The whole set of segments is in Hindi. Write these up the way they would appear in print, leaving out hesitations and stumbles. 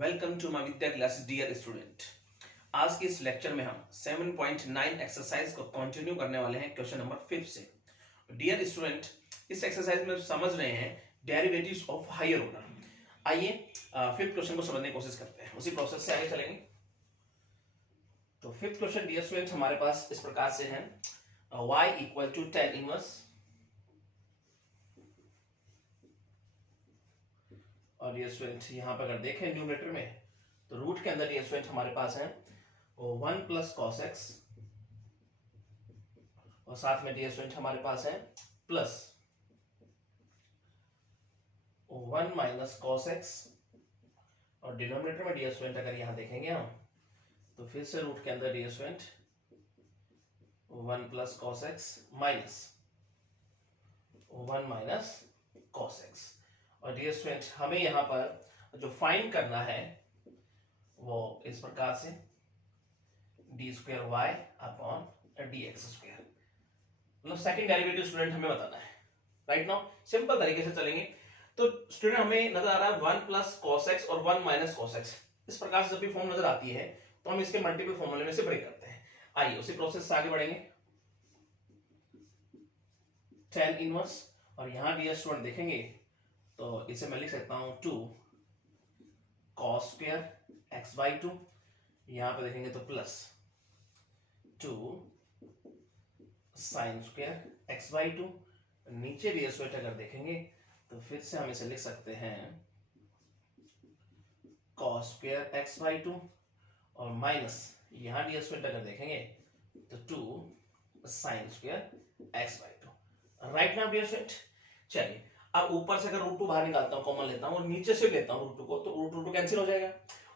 Welcome to my Vidya class dear student. आज के इस लेक्चर में हम 7.9 एक्सरसाइज को कंटिन्यू करने वाले हैं क्वेश्चन नंबर 5 से। डियर स्टूडेंट, इस एक्सरसाइज में समझ रहे हैं डेरिवेटिव्स ऑफ हायर ऑर्डर। आइए फिफ्थ क्वेश्चन को समझने की कोशिश करते हैं, उसी प्रोसेस से आगे चलेंगे। तो फिफ्थ क्वेश्चन डियर स्टूडेंट हमारे पास इस प्रकार से है, y equal to tan inverse, और डियर स्टूडेंट यहाँ पर अगर देखें न्यूमरेटर में तो रूट के अंदर डियर स्टूडेंट हमारे पास है 1 प्लस कॉस एक्स, और साथ में डियर स्टूडेंट हमारे पास है प्लस 1 माइनस कॉस एक्स, और डिनोमिनेटर में डियर स्टूडेंट अगर यहाँ देखेंगे हम तो फिर से रूट के अंदर dear student 1 plus cos x minus 1 minus cos x. और डियर स्टूडेंट हमें यहाँ पर जो फाइंड करना है वो इस प्रकार से d square y upon d x square, मतलब सेकंड डेरिवेटिव स्टूडेंट हमें बताना है। राइट नाउ सिंपल तरीके से चलेंगे। तो स्टूडेंट हमें नजर आ रहा है 1 प्लस कॉस एक्स और 1 माइनस कॉस एक्स, इस प्रकार से जब भी फॉर्म नजर आती है तो हम इसके मल्टीपल फॉर्मूले में से ब्रेक करते हैं। आइए उसी प्रोसेस से आगे बढ़ेंगे। tan इनवर्स, और यहाँ डियर स्टूडेंट देखेंगे तो इसे मैं लिख सकता हूं 2 कॉस स्क्वायर एक्स बाई 2, यहां पे देखेंगे तो plus 2 sine square x by 2, नीचे डियर स्टूडेंट अगर देखेंगे तो फिर से हम इसे लिख सकते हैं कॉस स्क्वायर एक्स बाई 2, और माइनस यहां डियर स्टूडेंट अगर देखेंगे तो 2 sine square x by 2। Right now dear student चलिए अब ऊपर से अगर रूट 2 बाहर निकालता हूं, कॉमन लेता हूं और नीचे से लेता हूं रूट 2 को, तो रूट 2 कैंसिल हो जाएगा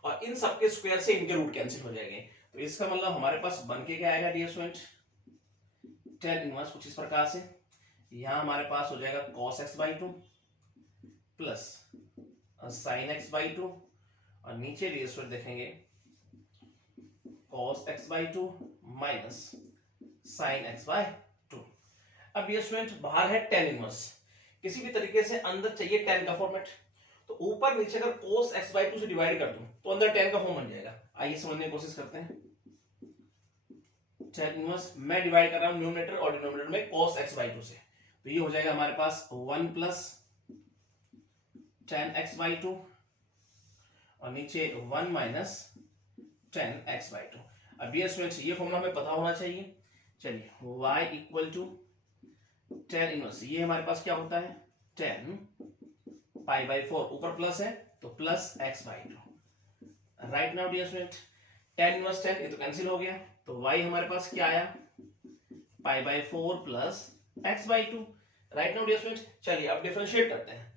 और इन सबके स्क्वायर से इनके रूट कैंसिल हो जाएंगे। तो इसका मतलब हमारे पास बन के क्या आएगा डियर स्टूडेंट, tan इनवर्स कुछ इस प्रकार से, यहां हमारे पास हो जाएगा cos x by 2 plus sin x by 2, और नीचे डियर स्टूडेंट देखेंगे cos x by 2 minus sin x by 2। अब डियर स्टूडेंट बाहर है tan इनवर्स, किसी भी तरीके से अंदर चाहिए tan का फॉर्मेट, तो ऊपर नीचे अगर cos x बाई 2 से डिवाइड कर दूं तो अंदर tan का फॉर्म बन जाएगा। आइए समझने की कोशिश करते हैं। tan इनवर्स मैं डिवाइड कर रहा हूं न्यूमरेटर और डिनोमिनेटर में cos x बाई 2 से, तो ये हो जाएगा हमारे पास 1 प्लस tan x बाई 2 और नीचे 1 माइनस tan x बाई 2। अब डियर स्टूडेंट्स ये फॉर्मूला हमें पता होना चाहिए। चलिए y equal to tan inverse, ये हमारे पास क्या होता है tan पाई बाई 4, ऊपर प्लस है तो plus x by 2। Right now dear student tan inverse tan ये तो कैंसिल हो गया, तो y हमारे पास क्या आया pi by 4 plus x by 2। Right now dear student चलिए अब डिफरेंशिएट करते हैं,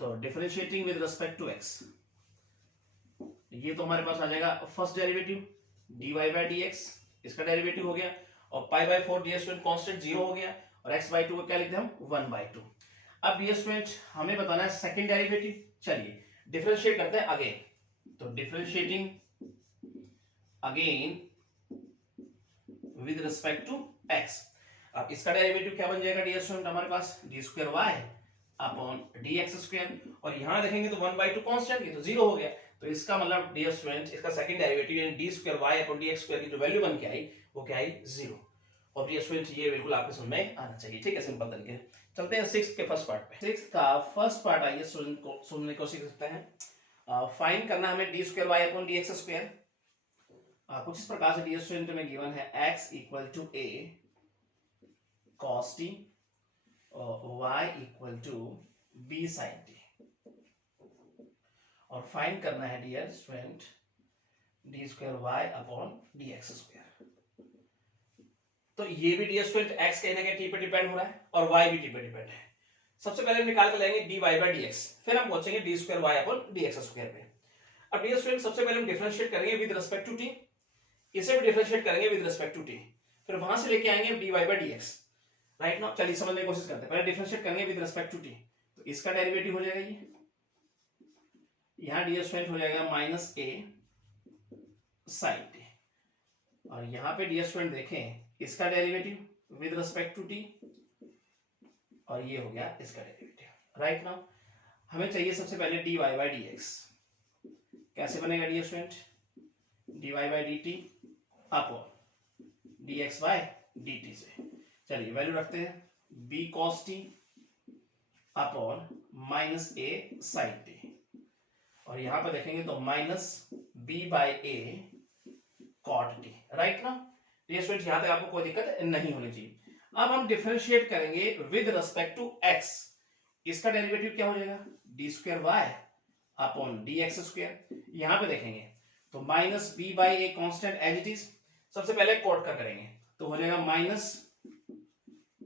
तो differentiating with respect to x, ये तो हमारे पास आ जाएगा first derivative dy by dx, इसका डेरिवेटिव हो गया, और pi by 4 dear student constant 0 हो गया, और x बाई 2 को क्या लिखते हैं हम 1 बाई 2। अब डियर स्टूडेंट हमें बताना है सेकंड डेरिवेटिव। चलिए डिफरेंशिएट करते हैं अगेन, तो differentiating again with respect to x। अब इसका डेरिवेटिव क्या बन जाएगा डियर स्टूडेंट हमारे पास d square y upon d x square, और यहां देखेंगे तो 1 बाई 2 कांस्टेंट, ये तो 0 हो गया, तो इसका मतलब डियर स्टूडेंट इसका सेकंड डेरिवेटिव यानी d square y upon d x square की जो वैल्यू बन के आई वो क्या आई 0। और डियर स्टूडेंट ये बिल्कुल आपके समझ में आना चाहिए, ठीक है सिंपल तरीके से। चलते हैं सिक्स्थ के फर्स्ट पार्ट पे। सिक्स्थ का फर्स्ट पार्ट आइए स्टूडेंट को सुनने की कोशिश करते हैं। फाइंड करना हमें d square y upon d x square. कुछ इस प्रकार से डियर स्टूडेंट में गिवन है x equal to a cos t और y equal to b sin t, और फाइंड करना है dear student d square y upon d x square. तो ये भी डियर स्टूडेंट x कहीं ना कहीं t पे डिपेंड हो रहा है और y भी t पे डिपेंड है। सबसे पहले हम निकाल के लाएंगे dy बाई dx, फिर हम पहुंचेंगे d square y upon d x square पे। अब डियर स्टूडेंट सबसे पहले हम डिफरेंशिएट करेंगे विद रिस्पेक्ट टू t, इसे भी डिफरेंशिएट करेंगे विद रिस्पेक्ट टू t, फिर वहां से लेके आएंगे dy by dx। Right now चलिए समझने की कोशिश करते हैं। पहले डिफरेंशिएट करेंगे विद रिस्पेक्ट टू t, तो इसका डेरिवेटिव हो जाएगा ये, यहां डियर स्टूडेंट हो जाएगा माइनस a sin t, और यहां पे डियर स्टूडेंट देखें इसका derivative with respect to t, और ये हो गया इसका डेरिवेटिव। राइट नाउ हमें चाहिए सबसे पहले dy बाई dx, कैसे बनेगा dear student, dy by d t upon dx by d t से। चलिए वैल्यू रखते हैं, b cos t अपॉन माइनस a sin t, और यहां पर देखेंगे तो minus b by a cot t, right ना। डियर स्टूडेंट यहां तक आपको कोई दिक्कत नहीं होनी चाहिए। अब हम डिफरेंशिएट करेंगे विद रिस्पेक्ट टू x, इसका डेरिवेटिव क्या हो जाएगा, d square y upon d x square. यहां पे देखेंगे तो minus b by a constant as it is, सबसे पहले कोट का करेंगे तो हो जाएगा minus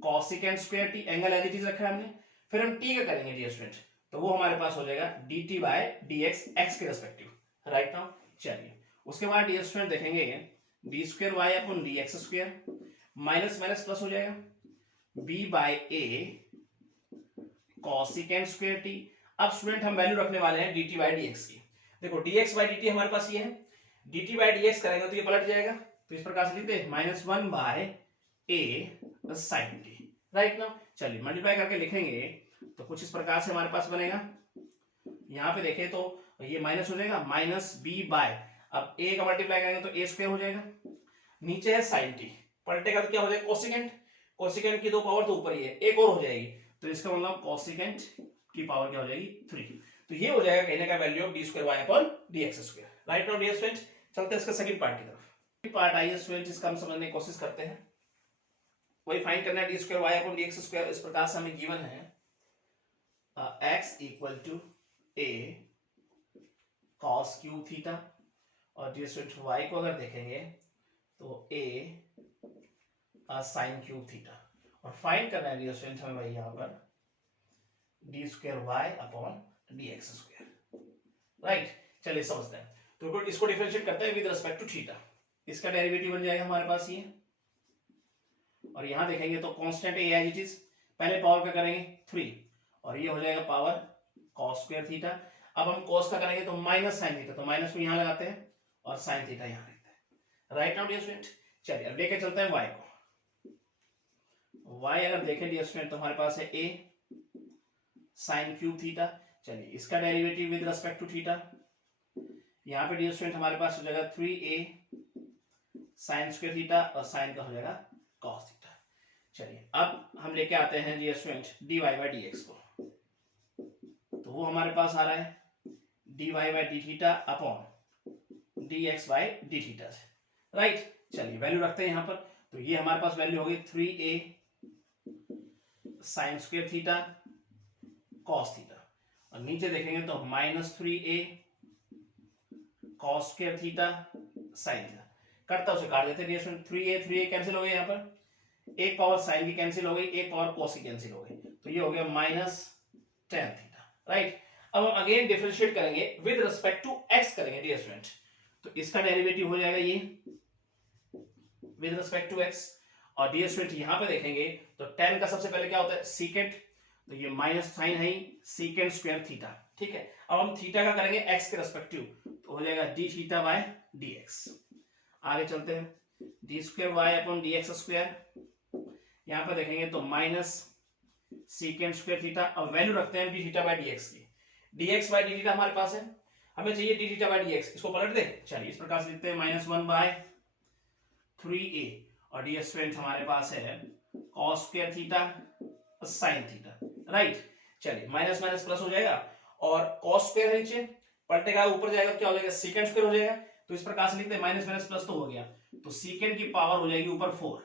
cosecant square t, angle as it is रखा है हमने, फिर हम टी का करेंगे डियर स्टूडेंट, तो वो हमारे पास हो जाएगा d t by d x, x के रेस्पेक्टिव, राइट नाउ। चलिए उसके बाद डियर स्टूडेंट देखेंगे d square y upon d x square, minus minus plus हो जाएगा, b by a cosecant square t. अब स्टूडेंट हम वैल्यू रखने वाले हैं dt बाई डी एक्स की। देखो dx बाई dt हमारे पास ये है, dt बाई dx करेंगे तो ये पलट जाएगा, तो इस प्रकार से लिखते हैं minus one by a sine t, right ना। चलिए मल्टीप्लाई करके लिखेंगे तो कुछ इस प्रकार से हमारे पास बनेगा, यहाँ पे देखें तो ये माइनस हो जाएगा, माइनस बी बाय, अब a का मल्टीप्लाई करेंगे तो a स्क्वायर हो जाएगा, नीचे है साइन टी, पलटेगा तो क्या हो जाएगा कोसिकेंट, कोसिकेंट की दो पावर तो ऊपर ही है, एक और हो जाएगी, तो इसका मतलब कोसिकेंट की पावर क्या हो जाएगी 3। तो ये हो जाएगा कहने का value of d square y upon d x square, right now dear student. चलते हैं इसका सेकंड पार्ट की तरफ। सेकंड पार्ट आइए स्टूडेंट इसका हम समझने की कोशिश करते हैं। वही फाइंड करना है d square y upon d x square. इस प्रकार से हमें गिवन है x equal to a cos cube theta, और डियर स्टूडेंट y को अगर देखेंगे तो a sin क्यूब थीटा, और फाइंड करना है डियर स्टूडेंट हमें भाई यहाँ पर d square y upon d x square, right. चलिए समझते हैं, तो इसको डिफरेंशिएट करते हैं विद रिस्पेक्ट टू थीटा, इसका डेरिवेटिव बन जाएगा हमारे पास ये, और यहां देखेंगे तो constant a as it is, पहले पावर का करेंगे 3, और ये हो जाएगा पावर cos स्क्वायर थीटा। अब हम cos का करेंगे तो माइनस साइन थीटा, तो माइनस को यहां लगाते हैं और साइन थीटा यहां लिखते हैं, राइट नाउ डियर स्टूडेंट। चलिए अब लेके चलते हैं y को। y अगर देखें डियर स्टूडेंट तो हमारे पास है a साइन क्यूब थीटा। चलिए इसका derivative with respect to theta, यहाँ पे डियर स्टूडेंट हमारे पास हो जाएगा 3a साइन स्क्वायर थीटा, और साइन का हो जाएगा cos थीटा। चलिए अब हम लेके आते हैं dear student dy by d x को, तो वो हमारे पास आ रहा है dy by d theta upon dx by d theta से, राइट। चलिए वैल्यू रखते हैं यहाँ पर, तो ये हमारे पास वैल्यू होगी 3a sine square theta cos theta, और नीचे देखेंगे तो minus 3a cos square theta sine theta, कटता उसे काट देते हैं, 3a कैंसिल हो गया, यहाँ पर एक पावर साइन की कैंसिल हो गई, एक पावर cos की कैंसिल हो गई, तो ये हो गया माइनस tan थीटा, राइट। अब हम अगेन डिफरेंशिएट करेंगे विद रिस्पेक्ट टू x करेंगे डियर स्टूडेंट, तो इसका डेरिवेटिव हो जाएगा ये विद रिस्पेक्ट टू x, और डियर स्टूडेंट यहां पे देखेंगे तो tan का सबसे पहले क्या होता है सीकेंट, तो ये माइनस साइन है सीकेंट स्क्वायर थीटा, ठीक है। अब हम थीटा का करेंगे x के रेस्पेक्टिव, तो हो जाएगा d theta by d x. आगे चलते हैं d square y upon d x square, यहाँ पर देखेंगे तो माइनस सीकेंट स्क्वायर थीटा, और वैल्यू रखते हैं d theta by d x की, d x by d theta हमारे पास है, हमें चाहिए d theta by d x, इसको पलट दे। चलिए इस प्रकार से लिखते हैं माइनस 1 बाय 3a, और डी स्क्वायर हमारे पास है cos square theta sine theta, right. चलिए माइनस माइनस प्लस हो जाएगा, और cos स्क्वायर है नीचे, पलटेगा ऊपर जाएगा क्या हो जाएगा सीकेंट स्क्वायर हो जाएगा, तो इस प्रकार से लिखते हैं माइनस माइनस प्लस तो हो गया, तो सीकेंट की पावर हो जाएगी ऊपर 4,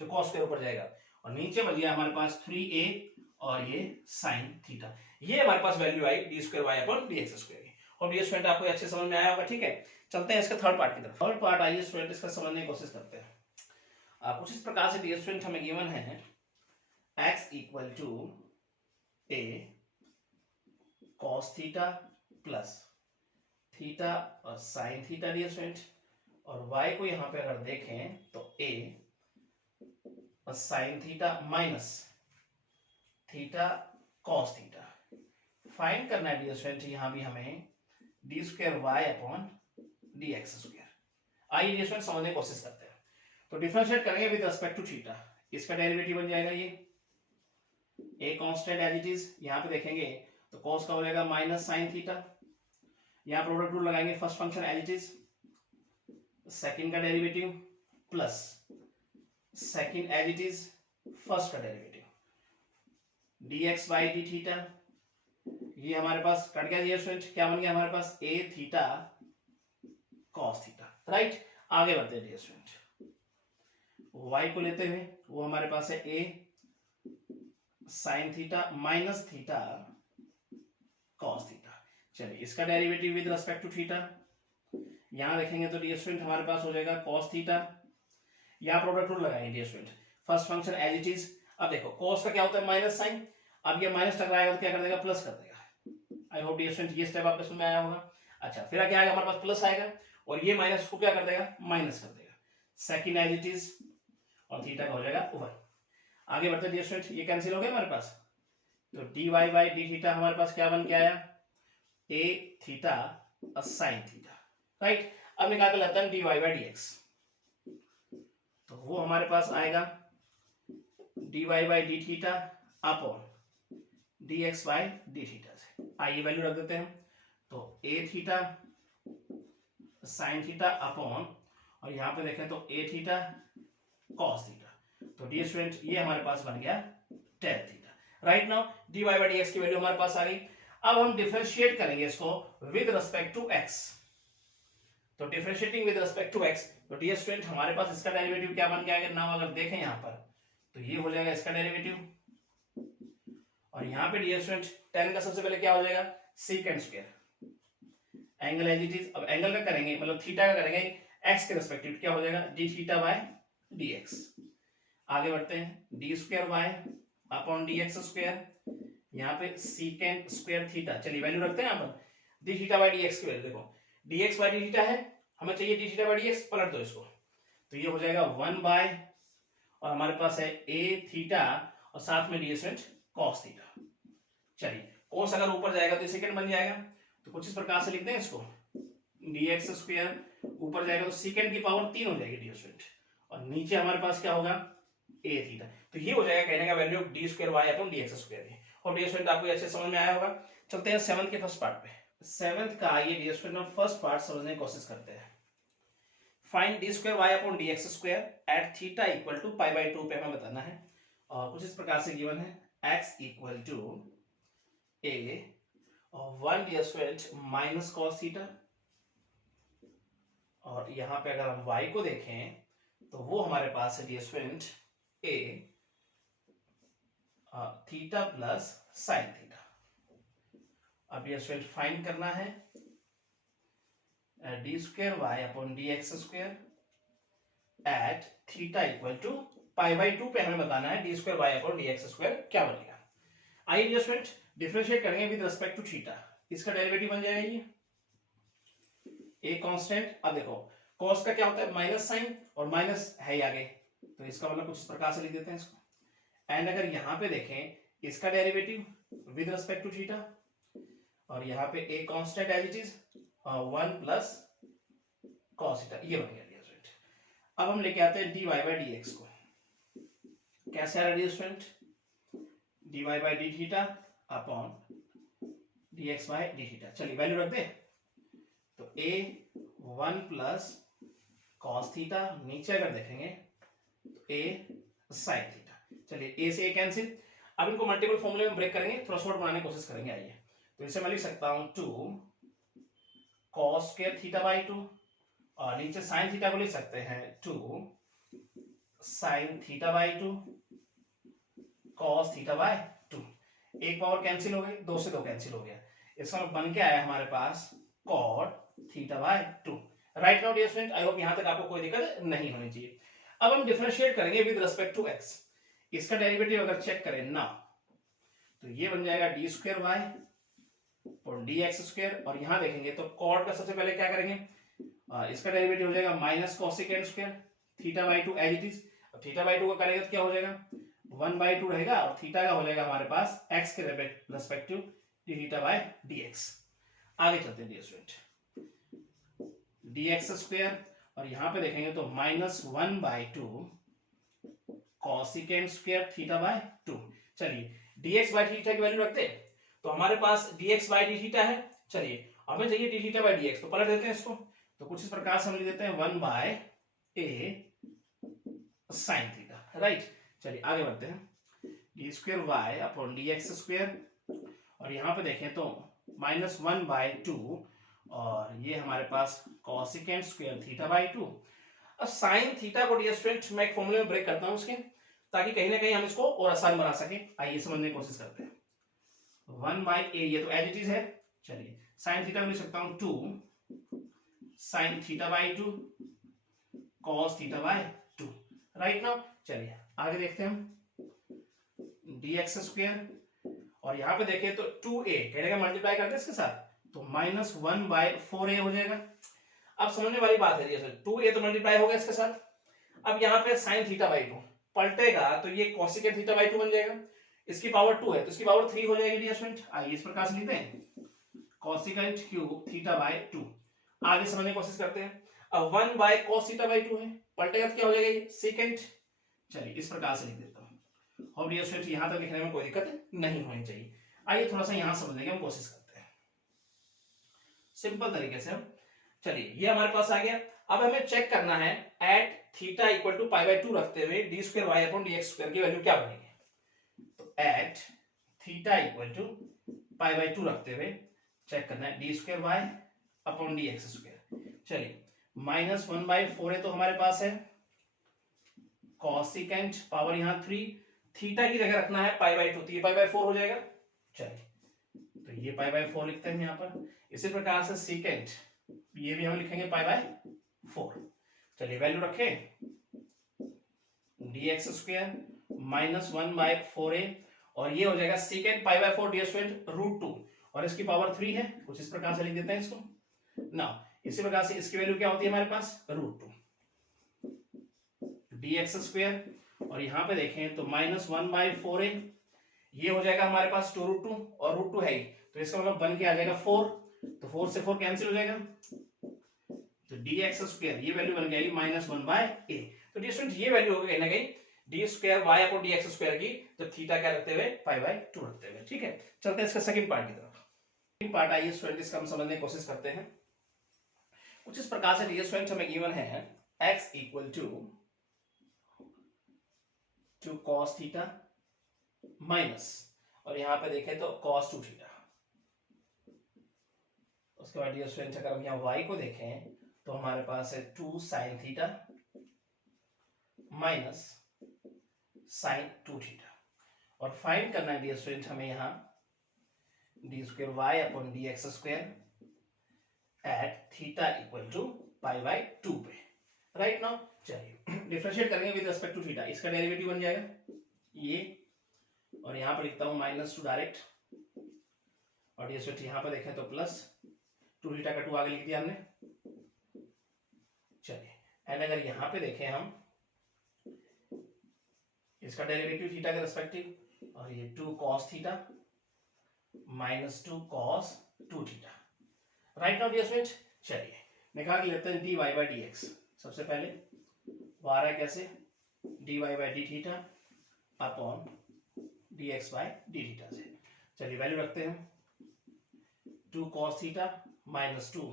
जो cos स्क्वायर ऊपर जाएगा, और नीचे बच गया हमारे पास 3a और ये साइन थीटा। ये हमारे पास वैल्यू आई d square y upon d x square की, और डियर स्टूडेंट आपको अच्छे समझ में आया होगा, ठीक है। चलते हैं इसका थर्ड पार्ट की तरफ। थर्ड पार्ट आइए स्टूडेंट इसका समझने की कोशिश करते हैं। कुछ इस प्रकार से डियर स्टूडेंट हमें गिवन है x equal to a cos theta plus theta और साइन थीटा डियर स्टूडेंट, और y को यहां पे अगर देखें तो a और sine theta minus theta cos theta. Find करना है डियर स्टूडेंट यहां भी हमें d square y upon d x square. आइए डियर स्टूडेंट समझने की कोशिश करते हैं, तो डिफरेंशिएट करेंगे विद रिस्पेक्ट टू थीटा, इसका डेरिवेटिव बन जाएगा ये a constant as it is, यहां पे देखेंगे तो cos का हो जाएगा माइनस साइन थीटा, यहाँ प्रोडक्ट रूल लगाएंगे, first function as it is, second का derivative plus second as it is first का derivative, dx by d theta, ये हमारे पास कट गया स्टूडेंट, क्या बन गया हमारे पास a theta cos theta, right. आगे बढ़ते हैं डियर स्टूडेंट, y को लेते हुए वो हमारे पास है a sin theta minus theta cos theta. चलिए इसका derivative with respect to theta, यहां देखेंगे तो डियर स्टूडेंट हमारे पास हो जाएगा cos थीटा, यहां प्रोडक्ट रूल लगाएंगे dear student, first function as it is. अब देखो cos का क्या होता है माइनस साइन, अब ये माइनस टकराएगा तो क्या कर देगा प्लस कर देगा। आई होप डियर स्टूडेंट ये स्टेप आपके समझ में आया होगा। अच्छा फिर क्या आएगा हमारे पास प्लस आएगा और ये माइनस को क्या कर देगा माइनस कर देगा, सेकंड एज इट इज और थीटा का हो जाएगा वन। आगे बढ़ते डियर स्टूडेंट, ये कैंसिल हो गया हमारे पास, तो dy बाई डी थीटा हमारे पास क्या बन के आया a theta sine theta, right. अब निकाल के लाते हैं dy बाई dx, तो वो हमारे पास आएगा dy by d theta upon dx by d theta से, आइए वैल्यू रख देते हैं, तो a theta sine theta upon और यहां पे देखें तो a थीटा cos थीटा, तो डियर स्टूडेंट ये हमारे पास बन गया tan theta, right. Now dy by dx की वैल्यू हमारे पास आ गई। अब हम डिफरेंशिएट करेंगे इसको विद रिस्पेक्ट टू x, तो differentiating with respect to x, तो डियर स्टूडेंट हमारे पास इसका डेरिवेटिव क्या बन गया, नाउ अगर देखें यहां पर तो ये हो जाएगा इसका डेरिवेटिव, और यहां पे डियर स्टूडेंट tan का सबसे पहले क्या हो जाएगा second square, angle as it is. अब एंगल का करेंगे मतलब थीटा का करेंगे x के रिस्पेक्टिव, क्या हो जाएगा d थीटा बाय dx। आगे बढ़ते हैं d square by upon dx square, यहाँ पे सेकंड स्क्वायर थीटा, चलिए वैल्यू रखते हैं यहाँ पर d थीटा बाय dx की वैल्यू, देखो dx बाय डी थीटा है, हमें चाहिए d थीटा बाय dx, पलट दो इसको, तो ये हो जाएगा 1 बाय और हमारे पास है a थीटा और साथ में ds cos थीटा। चलिए cos अगर ऊपर जाएगा तो सेकंड बन जाएगा, तो कुछ इस प्रकार से लिखते हैं इसको, dx स्क्वायर ऊपर जाएगा तो सेकंड की पावर 3 हो जाएगी डियर स्टूडेंट, और नीचे हमारे पास क्या होगा a थीटा, तो ये हो जाएगा कहने का value of d square y upon dx square. और डियर स्टूडेंट आपको अच्छे समझ में आया होगा। चलते हैं 7th के फर्स्ट पार्ट पे, 7th का ये डियर स्टूडेंट हम फर्स्ट पार्ट समझने की कोशिश करते हैं। Find d square y upon dx square at theta equal to pi by 2 पे हमें बताना है, और कुछ इस प्रकार से गिवन है x इक्वल टू a और 1 dear student minus cos theta, और यहां पे अगर हम y को देखें तो वो हमारे पास है dear student a theta plus sine theta. अब डियर स्टूडेंट फाइंड करना है d square y upon d x square at theta equal to pi by 2 पे हमें बताना है d square y upon d x square क्या बनेगा। आइए डियर स्टूडेंट डिफरेंशिएट करेंगे विद रिस्पेक्ट टू थीटा, इसका डेरिवेटिव बन जाएगा ये ए कांस्टेंट। अब देखो cos का क्या होता है माइनस साइन और माइनस है ही आगे, तो इसका मतलब कुछ इस प्रकार से लिख देते हैं इसको, एंड अगर यहां पे देखें इसका derivative with respect to theta, और यहाँ पे a constant as it is 1 plus cos theta, ये बन गया डियर स्टूडेंट। अब हम लेके आते हैं dy बाई dx को, कैसे आ रहा है dear student, dy by d theta upon dx by d theta. चलिए वैल्यू रख दे, तो a 1 प्लस cos थीटा, नीचे अगर देखेंगे तो a sin थीटा। चलिए a से a कैंसिल, अब इनको मल्टीपल फॉर्मूले में ब्रेक करेंगे, थोड़ा शॉर्ट बनाने की कोशिश करेंगे। आइए तो इसे मैं लिख सकता हूं 2 cos स्क्वायर थीटा बाई 2, और नीचे sin थीटा को लिख सकते हैं 2 sin theta by 2 cos theta by 2। एक पावर कैंसिल हो गई, 2 से 2 कैंसिल हो गया, इसका बन के आया हमारे पास cot theta by 2। Right now dear student I hope यहां तक आपको कोई दिक्कत नहीं होनी चाहिए। अब हम डिफरेंशिएट करेंगे विद रिस्पेक्ट टू x, इसका डेरिवेटिव अगर चेक करें ना तो ये बन जाएगा डी स्क्वायर वाई और डी एक्स स्क्वायर, और यहां देखेंगे तो cot का सबसे पहले क्या करेंगे, इसका डेरिवेटिव हो जाएगा minus cosecant square theta by 2 as it is. Theta by 2 का करेंगे तो क्या हो जाएगा 1 बाई 2 रहेगा, और थीटा का हो जाएगा हमारे पास x के respective d theta by d x. आगे चलते हैं dear student d x square, और यहां पे देखेंगे तो minus 1 by 2 cosecant square theta by 2। चलिए dx बाई थीटा की वैल्यू रखते हैं, तो हमारे पास dx बाई डी थीटा है, चलिए हमें चाहिए d theta by d x, तो पलट देते हैं इसको, तो कुछ इस प्रकार से हम लिख देते हैं 1 by a sine theta, right. चलिए आगे बढ़ते हैं, d square y upon d x square, और यहाँ पे देखें तो -1/2, और ये हमारे पास कोसिकेंट स्क्वायर थीटा बाई 2। अब साइन थीटा को डियर स्टूडेंट मैं एक फॉर्मूले में ब्रेक करता हूँ उसके, ताकि कहीं ना कहीं हम इसको और आसान बना सके। आइए समझने की कोशिश करते हैं। 1/a, ये तो एज इट इज है। चलिए साइन थीटा को लिख सकता हूँ 2 sine theta by 2 cos theta by 2, right now. चलिए आगे देखते हैं हम, dx स्क्वायर, और यहाँ पे देखें तो 2a कहने का मल्टीप्लाई करते हैं इसके साथ, तो -1/4a हो जाएगा। अब समझने वाली बात है, ये 2a तो मल्टीप्लाई हो गया इसके साथ, अब यहाँ पे sin थीटा बाई 2 पलटेगा तो ये कोसिकेंट थीटा बाई 2 बन जाएगा, इसकी पावर 2 है तो इसकी पावर 3 हो जाएगी डियर स्टूडेंट। आइए इस प्रकार से लिखते हैं, कोसिकेंट क्यूब थीटा बाई 2। आगे समझने की कोशिश करते हैं, अब 1/cos थीटा बाई 2 है, पलटेगा तो क्या हो जाएगा ये सेकेंट। चलिए इस प्रकार से लिख देता हूँ, और डियर स्टूडेंट यहाँ तक लिखने में कोई दिक्कत नहीं होनी चाहिए। आइए थोड़ा सा यहाँ समझने की हम कोशिश करते हैं सिंपल तरीके से। चलिए ये हमारे पास आ गया। अब हमें चेक करना है at theta equal to pi by 2 रखते हुए d square y upon d x square की वैल्यू क्या बनेगी। तो at theta equal to pi by 2 रखते हुए चेक करना है d square y upon d x square. चलिए -1/4 है तो हमारे पास है कोसिकेंट पावर यहाँ 3, थीटा की जगह रखना है पाई बाई 2, तो ये पाई बाई 4 हो जाएगा। चलिए तो ये पाई बाई 4 लिखते हैं यहाँ पर। इसी प्रकार से सेकेंट ये भी हम लिखेंगे पाई बाई 4। चलिए वैल्यू रखें, dx स्क्वायर -1/4a, और ये हो जाएगा second pi by 4 dear student √2, और इसकी पावर 3 है, कुछ इस प्रकार से लिख देते हैं इसको ना। इसी प्रकार से इसकी वैल्यू क्या होती है हमारे पास √2 dx स्क्वायर, और यहाँ पे देखें तो -1/4a, ये हो जाएगा हमारे पास 2√2, और √2 है ही तो इसका मतलब बन के आ जाएगा 4, तो 4 से 4 कैंसिल हो जाएगा, तो dx स्क्वायर ये वैल्यू बन जाएगी -1/a। तो डियर स्टूडेंट ये वैल्यू होगी कहीं ना कहीं d square y upon d x square की, तो थीटा क्या रखते हुए पाई बाई 2 रखते हुए। ठीक है, चलते हैं इसका सेकंड पार्ट की तरफ। सेकंड पार्ट आइए स्टूडेंट इसका हम समझने की कोशिश करते हैं। कुछ इस प्रकार से डियर स्टूडेंट हमें गिवन है x equal to cos theta minus, और यहाँ पे देखें तो cos 2 थीटा। उसके बाद डियर स्टूडेंट अगर हम यहाँ y को देखें तो हमारे पास है 2 sin theta minus sin 2 theta, और फाइंड करना है डियर स्टूडेंट हमें यहाँ d square y upon d x square at theta equal to pi by 2 पे, राइट नाउ। चलिए डिफरेंशिएट करेंगे विद रिस्पेक्ट टू थीटा, इसका डेरिवेटिव बन जाएगा ये, और यहाँ पर लिखता हूँ -2 डायरेक्ट, और डियर स्टूडेंट यहाँ पर देखें तो +2 थीटा का 2 आगे लिख दिया हमने। चलिए एंड अगर यहाँ पे देखें हम इसका डेरिवेटिव थीटा के रिस्पेक्टिव, और ये 2 cos theta -2 cos 2 theta, right now dear student. चलिए निकाल के लेते हैं dy बाई डी एक्स। सबसे पहले वो आ रहा है कैसे, dy by d theta upon dx by d theta से। चलिए वैल्यू रखते हैं 2 cos थीटा -2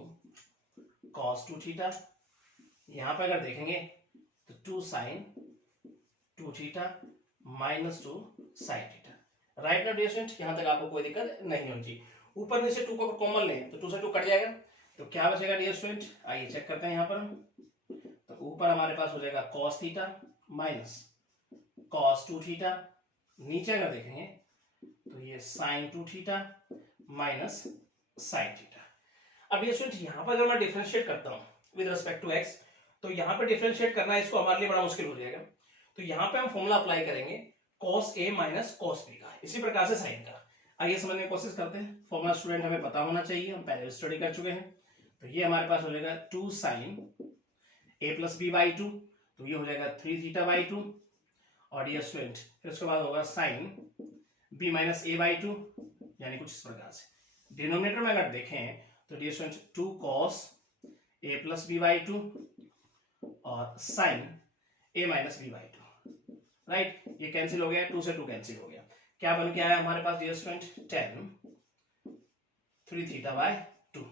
cos 2 थीटा, यहाँ पे अगर देखेंगे तो 2 sin 2 theta -2 sin theta, right now dear student. यहाँ तक आपको कोई दिक्कत नहीं होनी चाहिए। ऊपर में से 2 को कॉमन लें तो 2 से 2 कट जाएगा, तो क्या बचेगा डियर स्टूडेंट, आइए चेक करते हैं यहाँ पर। तो ऊपर हमारे पास हो जाएगा cos theta minus cos 2 theta, नीचे अगर देखेंगे तो ये sin 2 theta minus sin theta. अब ये स्टूडेंट यहाँ पर अगर मैं डिफरेंशिएट करता हूँ विद रिस्पेक्ट टू x, तो यहाँ पे डिफरेंशिएट करना इसको हमारे लिए बड़ा मुश्किल हो जाएगा, तो यहाँ पे हम फॉर्मूला अप्लाई करेंगे cos a minus cos b का, इसी प्रकार से sin का। आइए समझने की कोशिश करते हैं। फॉर्मूला स्टूडेंट हमें पता होना चाहिए, हम पहले स्टडी कर चुके हैं। तो ये हमारे पास हो जाएगा 2 sin a plus b by 2, तो ये हो जाएगा 3 थीटा बाई 2, और ये स्टूडेंट फिर उसके बाद होगा sin b minus a by 2, यानी कुछ इस प्रकार से। डिनोमिनेटर में अगर देखें तो dear student 2 cos a plus b by 2 और sin a minus b by 2, right. ये कैंसिल हो गया, 2 से 2 कैंसिल हो गया, क्या बन के आया हमारे पास डियर स्टूडेंट 10 3 थीटा बाई 2।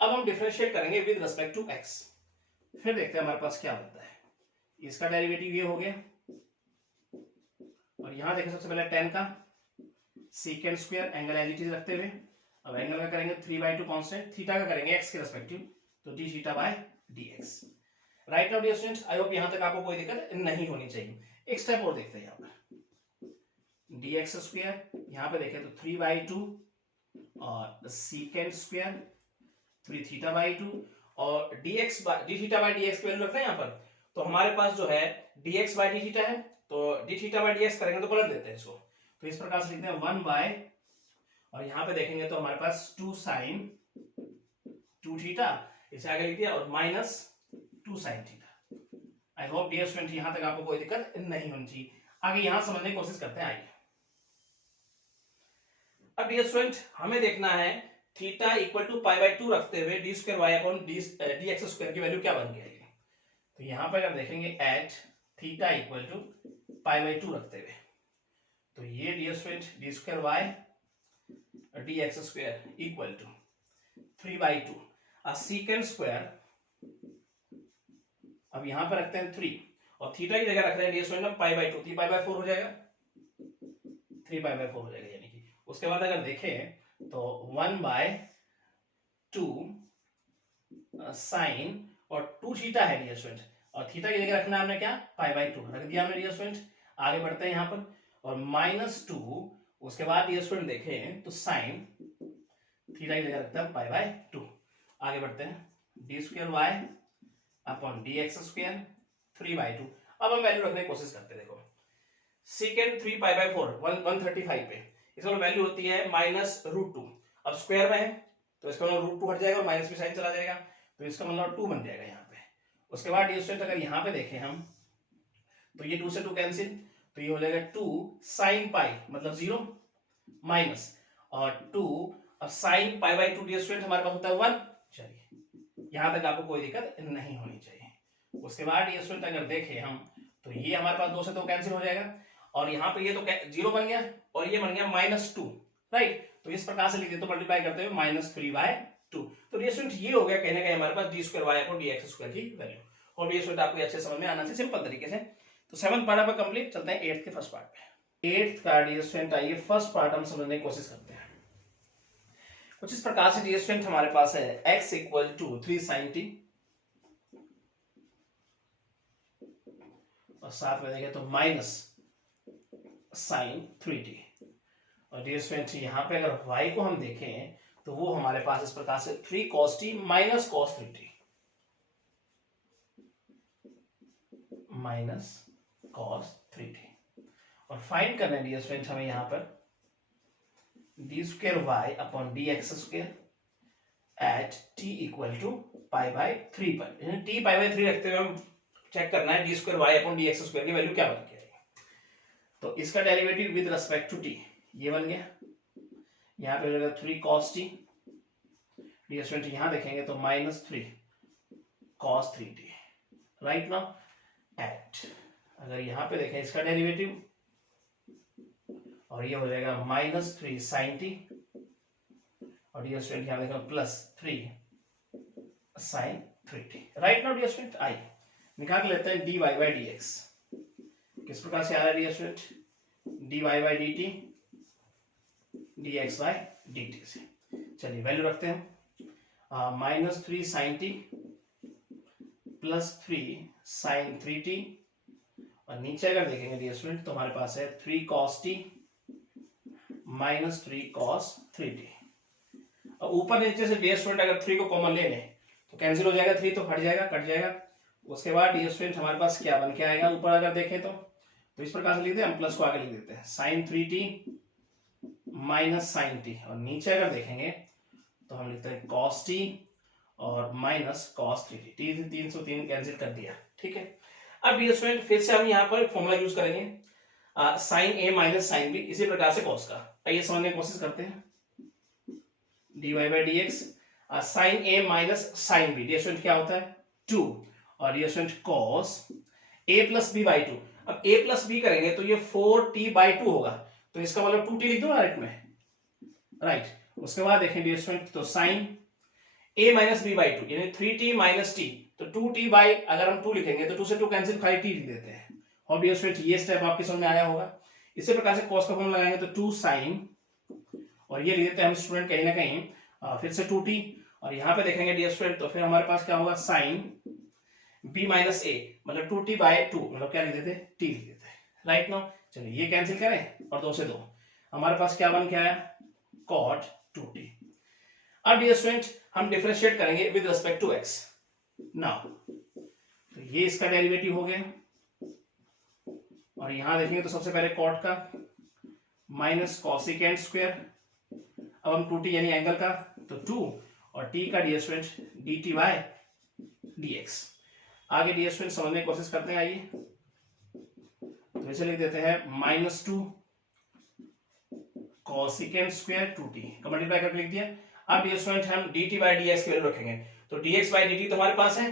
अब हम डिफरेंशिएट करेंगे विद रिस्पेक्ट टू x, फिर देखते हैं हमारे पास क्या होता है। इसका डेरिवेटिव ये हो गया, और यहां देखें सबसे पहले 10 का second square angle as it is रखते हुए, अब एंगल का करेंगे 3/2 कांस्टेंट, थीटा का करेंगे x के रिस्पेक्टिव, तो d theta by dx। Right now dear students, I hope यहां तक आपको कोई दिक्कत नहीं होनी चाहिए। एक स्टेप और देखते हैं यहाँ पर, dx स्क्वायर यहाँ पे देखें तो 3/2 और सेकेंड स्क्वायर 3 थीटा बाई 2 और dx D theta by dx की वैल्यू रखते हैं यहाँ पर, तो हमारे पास जो है dx बाई डी थीटा है, तो डी थीटा बाई dx करेंगे तो पलट देते हैं इसको, तो इस प्रकार से लिखते हैं 1 बाय, और यहाँ पे देखेंगे तो हमारे पास 2 साइन 2 थीटा, इसे आगे लिख दिया, और minus 2 sine theta. I hope dear student यहां तक आपको कोई दिक्कत नहीं होनी चाहिए। आगे यहां समझने की कोशिश करते हैं। आइए अब डियर स्टूडेंट हमें देखना है थीटा इक्वल टू π/2 रखते हुए d square y upon d x square की वैल्यू क्या बन गई है। तो यहां पर अगर देखेंगे एट थीटा इक्वल टू π/2 रखते हुए, तो ये dear student d square y d x square equal to 3/2 second square, अब यहां पर रखते हैं 3 और थीटा की जगह रख रहे हैं डियर स्टूडेंट हम π/2, 3π/4 हो जाएगा, 3π/4 हो जाएगा यानी कि। उसके बाद अगर देखें तो 1/2 साइन और 2 थीटा है डियर स्टूडेंट, और थीटा की जगह रखना हमने क्या π/2 रख दिया हमने डियर स्टूडेंट। आगे बढ़ते हैं यहाँ पर, और -2, उसके बाद डियर स्टूडेंट देखें तो साइन थीटा की जगह रखते हैं π/2। आगे बढ़ते हैं d square y upon d x square 3/2। अब हम वैल्यू रखने की कोशिश करते हैं। देखो सेकेंड 3π/4 135 पे इसका वैल्यू होती है -√2, अब स्क्वायर में है तो इसका मतलब √2 हट जाएगा और माइनस भी साइन चला जाएगा, तो इसका मतलब 2 बन जाएगा यहाँ पे। उसके बाद डियर स्टूडेंट अगर यहाँ पे देखें हम, तो ये 2 से 2 कैंसिल, तो ये हो जाएगा 2 साइन पाई मतलब 0 माइनस, और 2 अब साइन π/2 डियर स्टूडेंट हमारे पास होता है 1। चलिए यहां तक आपको कोई दिक्कत नहीं होनी चाहिए। उसके बाद डियर स्टूडेंट अगर देखें हम, तो ये हमारे पास 2 से 2 कैंसिल हो जाएगा, और यहाँ पे ये तो 0 बन गया और ये बन गया -2, राइट। तो इस प्रकार से लिख देते, तो मल्टीप्लाई करते हुए -3/2। तो डियर स्टूडेंट ये हो गया कहने का हमारे पास d square y upon d x square की वैल्यू। और डियर स्टूडेंट आपको अच्छे समझ में आना चाहिए सिंपल तरीके से। तो 7th पार्ट आपका कंप्लीट, चलते हैं 8th के फर्स्ट पार्ट पे। 8th का डियर स्टूडेंट आइए फर्स्ट पार्ट हम समझने की कोशिश करते हैं। कुछ इस प्रकार से डियर स्टूडेंट हमारे पास है x equal to 3 sin t, और साथ में देखें तो माइनस sin 3t, और डियर स्टूडेंट यहाँ पे अगर y को हम देखें तो वो हमारे पास इस प्रकार से 3 cos t minus cos 3t minus cos 3t, और फाइंड करना है डियर स्टूडेंट हमें यहाँ पर d square y upon d x square at t equal to π/3 पर, टी π/3 रखते हुए हम चेक करना है d square y upon d x square की वैल्यू क्या बन गई। तो इसका derivative with respect to t ये बन गया, यहाँ पे हो जाएगा 3 cos t, डियर स्टूडेंट यहाँ देखेंगे तो -3 cos 3t, right now at, अगर यहाँ पे देखें इसका डेरिवेटिव, और ये हो जाएगा -3 sin t, और डियर स्टूडेंट यहाँ देखो +3 sin 3t, right now dear student आई निकाल लेते हैं dy/dx। किस प्रकार से आ रहा है डियर स्टूडेंट, dy/dt dx/dt से। चलिए वैल्यू रखते हैं, -3 sin t +3 sin 3t, और नीचे अगर देखेंगे डियर स्टूडेंट तो हमारे पास है 3 cos t -3 cos 3t। अब ऊपर नीचे से डियर स्टूडेंट अगर 3 को कॉमन ले लें तो कैंसिल हो जाएगा, 3 तो हट जाएगा, कट जाएगा। उसके बाद डियर स्टूडेंट हमारे पास क्या बन के आएगा, ऊपर अगर देखें तो इस प्रकार से लिखते हैं, हम प्लस को आगे लिख देते हैं sin 3t minus sin t, और नीचे अगर देखेंगे तो हम लिखते हैं cos t और माइनस cos 3t, 3 से 3 कैंसिल कर दिया, ठीक है। अब डियर स्टूडेंट फिर से हम यहाँ पर फॉर्मूला यूज करेंगे sin a माइनस sin b, इसी प्रकार से cos का। आइए समझने की कोशिश करते हैं, dy/dx sin a माइनस sin b, डियर स्टूडेंट क्या होता है 2, और dear student cos a plus b by 2। अब a प्लस b करेंगे तो ये 4t/2 होगा, तो इसका मतलब 2t लिख दो डायरेक्ट में, राइट। उसके बाद देखें डियर स्टूडेंट तो sin a minus b by two, यानी 3t माइनस टी, तो 2t बाई, अगर हम 2 लिखेंगे तो 2 से 2 कैंसिल, खाली t लिख देते हैं। और डियर स्टूडेंट ये स्टेप आपके समझ में आया होगा। इसी प्रकार से cos का फॉर्मूला लगाएंगे तो 2 sin, और ये लिख देते हैं हम स्टूडेंट कहीं ना कहीं फिर से 2t, और यहाँ पे देखेंगे डियर स्टूडेंट तो फिर हमारे पास क्या होगा sin b माइनस a, मतलब 2t बाई 2, मतलब क्या लिख देते हैं, t लिख देते हैं। राइट नाउ चलिए ये कैंसिल करें और 2 से 2, हमारे पास क्या बन के आया, cot 2t। अब डियर स्टूडेंट हम डिफरेंशिएट करेंगे with respect to x। Now तो ये इसका डेरिवेटिव हो गया, और यहां देखेंगे तो सबसे पहले cot का माइनस cosecant स्क्वायर, अब हम 2t यानी एंगल का, तो 2 और t का dear student dt by dx। आगे डियर स्टूडेंट समझने की कोशिश करते हैं, आइए तो इसे लिख देते हैं -2 cosecant स्क्वायर 2t का मल्टीप्लाई करके लिख दिया। अब डियर स्टूडेंट हम dt बाय dx की वैल्यू रखेंगे, तो dx बाय dt तो हमारे पास है,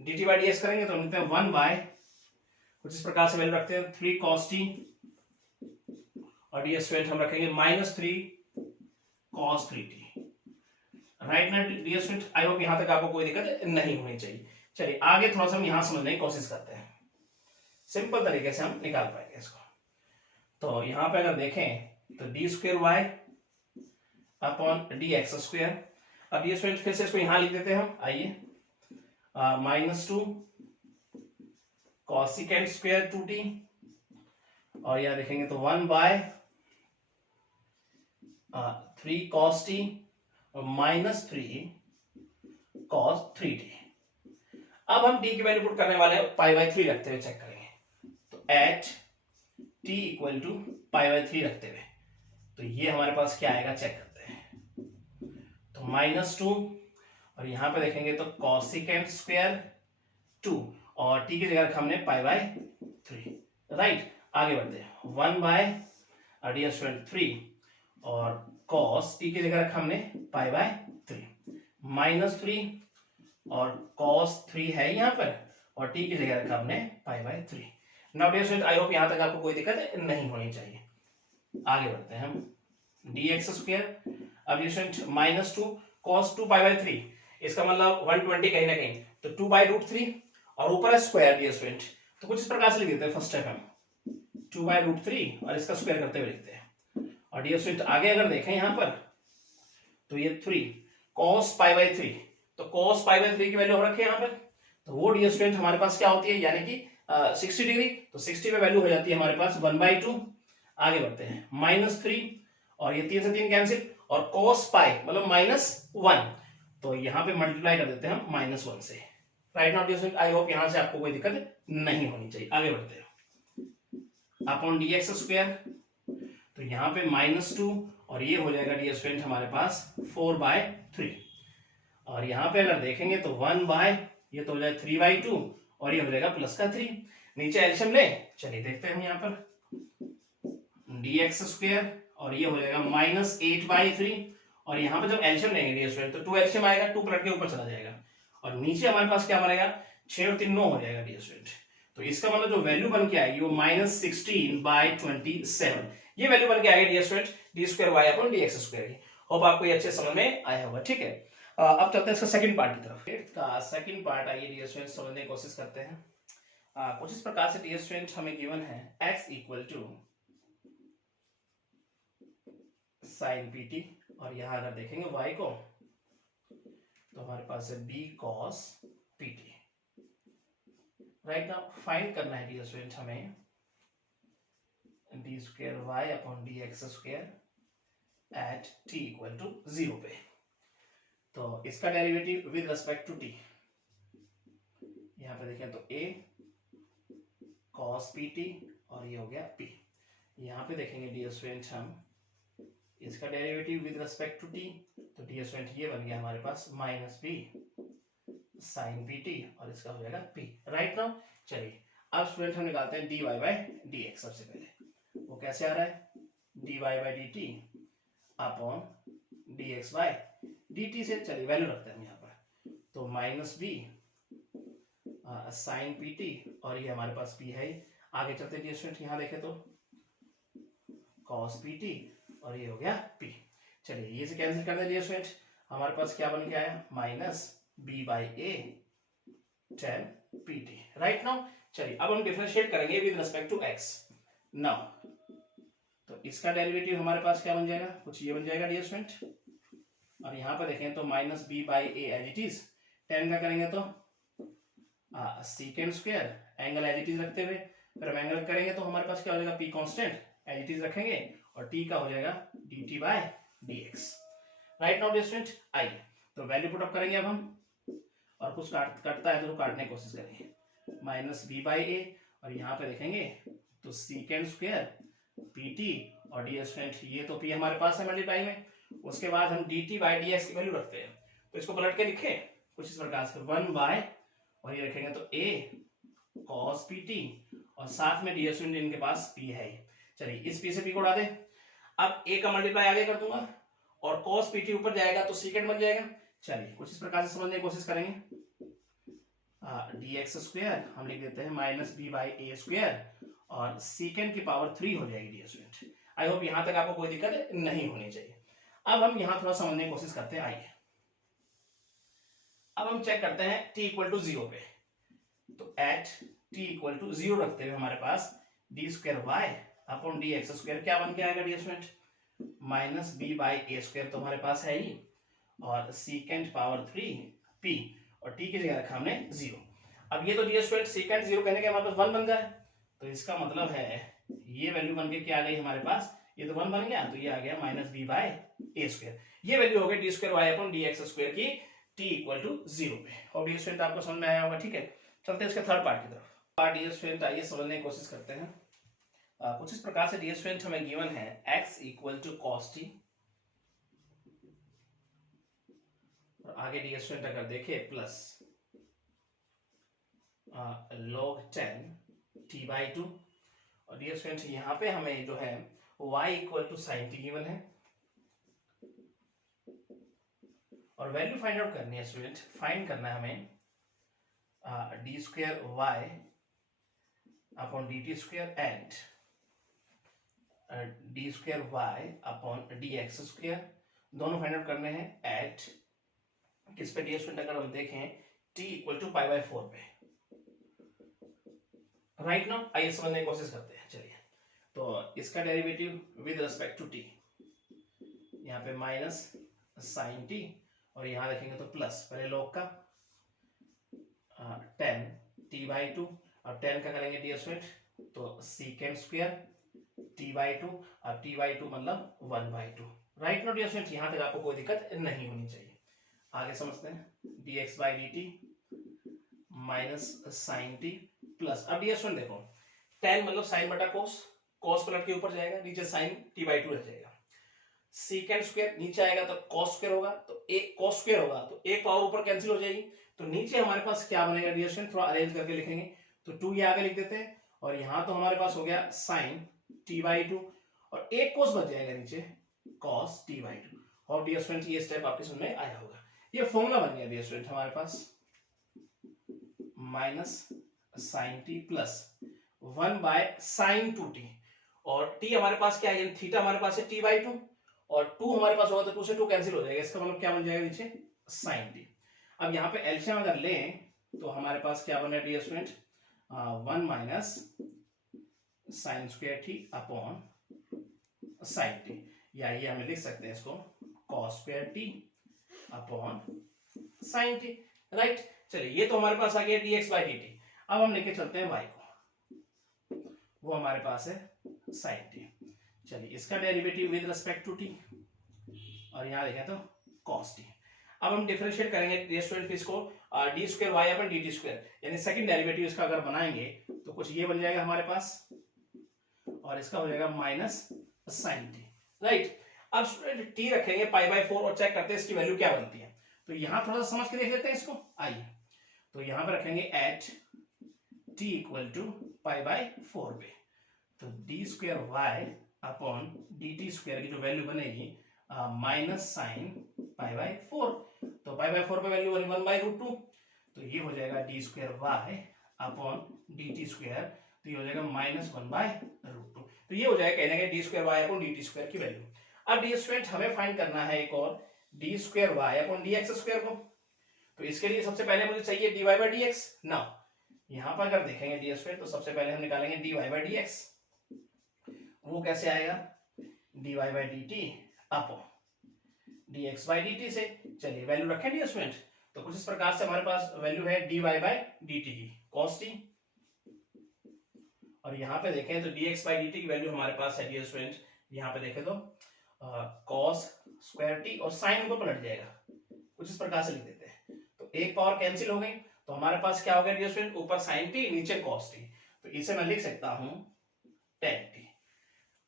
dt बाय dx करेंगे तो लिखते हैं 1 बाय, कुछ इस प्रकार से वैल्यू रखते हैं 3 cos t, और डियर स्टूडेंट हम रखेंगे -3 cos 3t। राइट ना डियर स्टूडेंट, आई होप यहां तक आपको कोई दिक्कत नहीं होनी चाहिए। चलिए आगे थोड़ा सा हम यहां समझने की कोशिश करते हैं, सिंपल तरीके से हम निकाल पाएंगे इसको। तो यहां पे अगर देखें तो d square y upon d x square, अब ये स्टूडेंट फिर से इसको यहां लिख देते हैं हम, आइए -2 cosecant स्क्वायर 2t, और यहां देखेंगे तो 1 बाय 3 cos t और -3 cos 3t। अब हम t की वैल्यू पुट करने वाले हैं पाई बाई 3 रखते हुए, चेक करेंगे तो at t equal to pi by 3 रखते हुए, तो ये हमारे पास क्या आएगा चेक करते हैं। तो -2 और यहां पे देखेंगे तो cosecant स्क्वायर 2 और t की जगह रखा हमने पाई बाई 3। राइट, आगे बढ़ते हैं 1 बाय डियर स्टूडेंट 3 और cos t की जगह रखा हमने पाई बाई 3, -3 और cos 3 है यहाँ पर, और t की जगह रखा हमने pi by 3। Now dear student I hope यहां तक आपको कोई दिक्कत नहीं होनी चाहिए। आगे बढ़ते हैं हम dx स्क्वायर, अब ये स्टूडेंट -2 cos 2 पाई बाई 3, इसका मतलब 120 कहीं ना कहीं, तो 2 बाई रूट 3 और ऊपर है स्क्वायर डियर स्टूडेंट, तो कुछ इस प्रकार से लिख देते हैं। फर्स्ट स्टेप हम 2 बाई रूट 3 और इसका स्क्वायर करते हुए लिखते हैं, और डियर स्टूडेंट आगे अगर देखें यहां पर तो ये 3 cos पाई बाई 3, तो cos पाई बाई 3 की वैल्यू हम रखे यहाँ पर, तो वो डियर स्टूडेंट हमारे पास क्या होती है, यानी कि 60 डिग्री, तो 60 पे वैल्यू हो जाती है हमारे पास 1/2। आगे बढ़ते हैं -3 और ये 3 से 3 कैंसिल, और cos पाई मतलब -1, तो यहाँ पे मल्टीप्लाई कर देते हैं हम -1 से। Right now dear student I hope यहां से आपको कोई दिक्कत नहीं होनी चाहिए। आगे बढ़ते हैं अपॉन dx स्क्वायर, तो यहाँ पे -2 और ये हो जाएगा डियर स्टूडेंट हमारे पास 4/3, और यहाँ पे अगर देखेंगे तो 1 बाय, ये तो हो जाएगा 3/2 और ये हो जाएगा प्लस का 3, नीचे एलसीएम ले, चलिए देखते हैं हम यहाँ पर dx स्क्वायर और ये हो जाएगा -8/3, और यहाँ पे जब एलसीएम लेंगे डियर स्टूडेंट तो 2 एलसीएम आएगा, 2 पलट के ऊपर चला जाएगा, और नीचे हमारे पास क्या बनेगा 6 और 3 9 हो जाएगा डियर स्टूडेंट, तो इसका मतलब जो वैल्यू बन के आएगी वो -16/27, ये वैल्यू बन के आएगी dear student d square y upon d x square की। होप आपको ये अच्छे समझ में आया होगा, ठीक है। अब चलते हैं इसका सेकंड पार्ट की तरफ। एट्थ का सेकंड पार्ट आइए डियर स्टूडेंट समझने की कोशिश करते हैं। कुछ इस प्रकार से डियर स्टूडेंट हमें गिवन है x equal to sine pt, और यहां अगर देखेंगे y को तो हमारे पास है b cos pt। Right now find करना है डियर स्टूडेंट हमें d square y upon d x square at t equal to 0 पे, तो इसका derivative with respect to t, यहां पे देखें तो a cos pt और ये हो गया p, यहां पे देखेंगे डियर स्टूडेंट हम इसका derivative with respect to t, तो डियर स्टूडेंट ये बन गया हमारे पास -b sin pt और इसका हो जाएगा p। राइट नाउ चलिए अब स्टूडेंट हम निकालते हैं dy बाय dx। सबसे पहले वो कैसे आ रहा है, dy by dt upon dx by dt से, चलिए वैल्यू रखते हैं हम यहाँ पर, तो -b sin pt और ये हमारे पास p है। आगे चलते हैं स्टूडेंट, यहाँ देखें तो cos pt और ये हो गया p। चलिए ये से कैंसिल कर दें स्टूडेंट, हमारे पास क्या बन के आया, minus b by a 10 pt, right now. चलिए अब हम डिफरेंशिएट करेंगे with respect to x now. तो इसका डेरिवेटिव हमारे पास क्या बन जाएगा, कुछ ये बन जाएगा डियर स्टूडेंट। और यहाँ पर देखें तो minus b by a as it is, 10 का करेंगे तो second square, angle as it is रखते हुए, फिर हम एंगल करेंगे तो हमारे पास क्या हो जाएगा, p constant as it is रखेंगे और टी का हो जाएगा d t by d x, right now dear student. आइए तो वैल्यू पुट अप करेंगे अब हम, और कुछ कटता है तो काटने की कोशिश करेंगे, माइनस बी बाई ए और यहाँ पे देखेंगे तो सेकेंड स्क्वायर पी टी, और डियर स्टूडेंट ये तो पी हमारे पास है मल्टीप्लाई में, उसके बाद हम D t by d x की वैल्यू रखते हैं, तो इसको पलट के लिखे कुछ इस प्रकार से, 1 बाय और ये रखेंगे तो a cos pt, और साथ में डियर स्टूडेंट इनके पास p है। चलिए इस p से p को उड़ा दे, अब a का मल्टीप्लाई आगे कर दूंगा और cos pt ऊपर जाएगा तो सेकंड बन जाएगा। चलिए कुछ इस प्रकार से समझने की कोशिश करेंगे, dx स्क्वायर हम लिख देते हैं minus b by a square और सेकंड की पावर 3 हो जाएगी डियर स्टूडेंट। आई होप यहां तक आपको कोई दिक्कत नहीं होनी चाहिए। अब हम यहां थोड़ा समझने की कोशिश करते हैं, आइए अब हम चेक करते हैं t इक्वल टू 0 पे, तो एट t इक्वल टू 0 रखते हुए हमारे पास d square y upon d x square क्या बन के आएगा dear student, minus b by a square तो हमारे पास है ही, और सेकेंड पावर 3 p, और t की जगह रखा हमने 0। अब ये तो डियर स्टूडेंट सेकेंड 0 कहने के हमारे पास 1 बन गया है, तो इसका मतलब है ये वैल्यू बन के क्या आ गई हमारे पास, ये तो 1 बन गया, तो ये आ गया minus b by a square, ये वैल्यू हो गई d square y upon d x square की t इक्वल टू 0 पे। और डियर स्टूडेंट आपको समझ में आया होगा, ठीक है। चलते हैं इसके थर्ड पार्ट की तरफ। पार्ट डियर स्टूडेंट आइए समझने की कोशिश करते हैं। कुछ इस प्रकार से डियर स्टूडेंट हमें गिवन है x equal to cos t, और आगे डियर स्टूडेंट अगर देखें प्लस log 10 t बाई 2, और डियर स्टूडेंट यहाँ पे हमें जो है y equal to sin t given है, और वैल्यू फाइंड आउट करनी है स्टूडेंट, फाइंड करना है हमें d square y upon d t square and d square y upon d x square, दोनों फाइंड आउट करने हैं एट किस पे डियर स्टूडेंट, अगर हम देखें t equal to pi by 4 पे, राइट नाउ। आइए समझने की कोशिश करते हैं। चलिए तो इसका derivative with respect to t, यहाँ पे माइनस साइन t और यहाँ देखेंगे तो प्लस, पहले लॉग का 10 t बाई 2, अब 10 का करेंगे डियर स्टूडेंट तो सेकेंड स्क्वायर t बाई 2, अब t बाई 2 मतलब 1 by 2, right now dear student यहाँ तक आपको कोई दिक्कत नहीं होनी चाहिए। आगे समझते हैं dx by dt minus sine t plus, अब डियर स्टूडेंट देखो 10 मतलब साइन बटा कोस, कोस पलट के ऊपर जाएगा, नीचे साइन t बाई 2 रह जाएगा, सेकेंड स्क्वायर नीचे आएगा तो cos स्क्वायर होगा, तो एक cos स्क्वायर होगा तो एक पावर ऊपर कैंसिल हो जाएगी, तो नीचे हमारे पास क्या बनेगा डियर स्टूडेंट, थोड़ा अरेंज करके लिखेंगे, तो 2 ये आगे लिख देते हैं, और यहाँ तो हमारे पास हो गया sin t बाई 2 और एक cos बच जाएगा नीचे cos t बाई 2। और डियर स्टूडेंट ये स्टेप आपके समझ में आया होगा, ये फॉर्मूला बन गया डियर स्टूडेंट हमारे पास minus sin t plus 1 by sin 2t, और t हमारे पास क्या है, थीटा हमारे पास है t बाई 2 और 2 हमारे पास होगा तो 2 से 2 कैंसिल हो जाएगा, इसका मतलब क्या बन जाएगा नीचे sin t। अब यहाँ पे एलसीएम अगर लें तो हमारे पास क्या बन रहा है dear student, 1 minus sine square t upon sin t, या ये हमें लिख सकते हैं इसको cos square t upon sin t, right. चलिए ये तो हमारे पास आ गया dx बाई dt। अब हम लेके चलते हैं y को, वो हमारे पास है sin t। चलिए इसका derivative with respect to t, और यहाँ देखें तो cos t। अब हम डिफरेंशिएट करेंगे डियर स्टूडेंट इसको डी स्क्वायर वाई अपन डी टी स्क्वायर, यानी सेकंड डेरिवेटिव इसका अगर बनाएंगे तो कुछ ये बन जाएगा हमारे पास, और इसका हो जाएगा माइनस साइन टी, राइट। अब स्टूडेंट टी रखेंगे पाई बाई 4 और चेक करते हैं इसकी वैल्यू क्या बनती है, तो यहाँ थोड़ा सा समझ के देख लेते हैं इसको। आइए तो यहाँ पे रखेंगे at t equal to pi by 4 पे, तो d square y upon d t square की जो वैल्यू बनेगी माइनस साइन पाई बाई 4, तो पाई बाई 4 पे वैल्यू 1 बाई रूट 2, तो ये हो जाएगा d square y upon d t square, तो ये हो जाएगा माइनस 1 बाई रूट 2, तो ये हो जाएगा कहने का d square y upon d t square की वैल्यू। अब डी स्क्वायर हमें फाइंड करना है एक और d square y upon d x square को। तो इसके लिए सबसे पहले मुझे चाहिए d y by d x. Now यहां पर अगर देखेंगे डी स्क्वायर, तो सबसे पहले हम निकालेंगे d y by d x. वो कैसे आएगा, d y by d t upon d x by d t से। चलिए वैल्यू रखें डी स्क्वायर, तो कुछ इस प्रकार से हमारे पास वैल्यू है d y by d t की कॉस टी, और यहाँ पे देखें तो dx बाई dt की वैल्यू हमारे पास है डियर स्टूडेंट, यहाँ पे देखें तो cos स्क्वायर टी और साइन ऊपर पलट जाएगा, कुछ इस प्रकार से लिख देते हैं। तो एक पावर कैंसिल हो गई, तो हमारे पास क्या हो गया डियर स्टूडेंट, ऊपर साइन टी नीचे cos टी, तो इसे मैं लिख सकता हूं tan टी।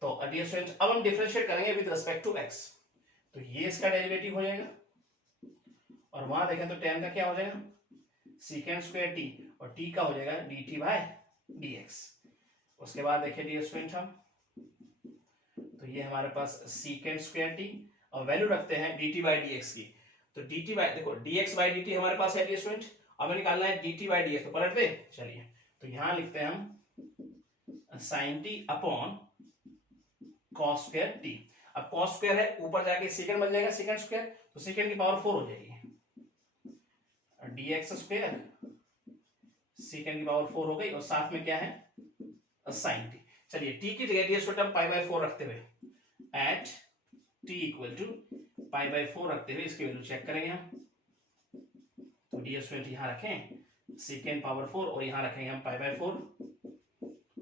तो डियर स्टूडेंट अब हम डिफरेंशिएट करेंगे विद रिस्पेक्ट टू x, तो ये इसका डेरिवेटिव हो जाएगा, और वहां देखें तो tan का क्या हो जाएगा सीकेंड स्क्वायर टी, और t का हो जाएगा dt बाय dx। उसके बाद देखिए डियर स्टूडेंट हम, तो ये हमारे पास सीकेंड स्क्वायर टी और वैल्यू रखते हैं dt बाई dx की। तो dt बाई देखो dx बाई dt हमारे पास है डियर स्टूडेंट, अब निकालना है dt बाई dx, तो पलट दे। चलिए तो यहां लिखते हैं हम sin t upon cos square t। अब cos स्क्वायर है ऊपर जाके सेकंड बन जाएगा सेकंड स्क्वायर, तो सेकंड की पावर 4 हो जाएगी, dx स्क्वायर सेकंड की पावर 4 हो गई, और साथ में क्या है साइन टी। चलिए टी की जगह डियर स्टूडेंट पाई बाय 4 रखते हुए at t equal to pi by 4 रखते हुए इसकी वैल्यू चेक करेंगे हम। तो डियर स्टूडेंट यहां रखें सेकेंड पावर 4 और यहां रखेंगे हम पाई बाय 4,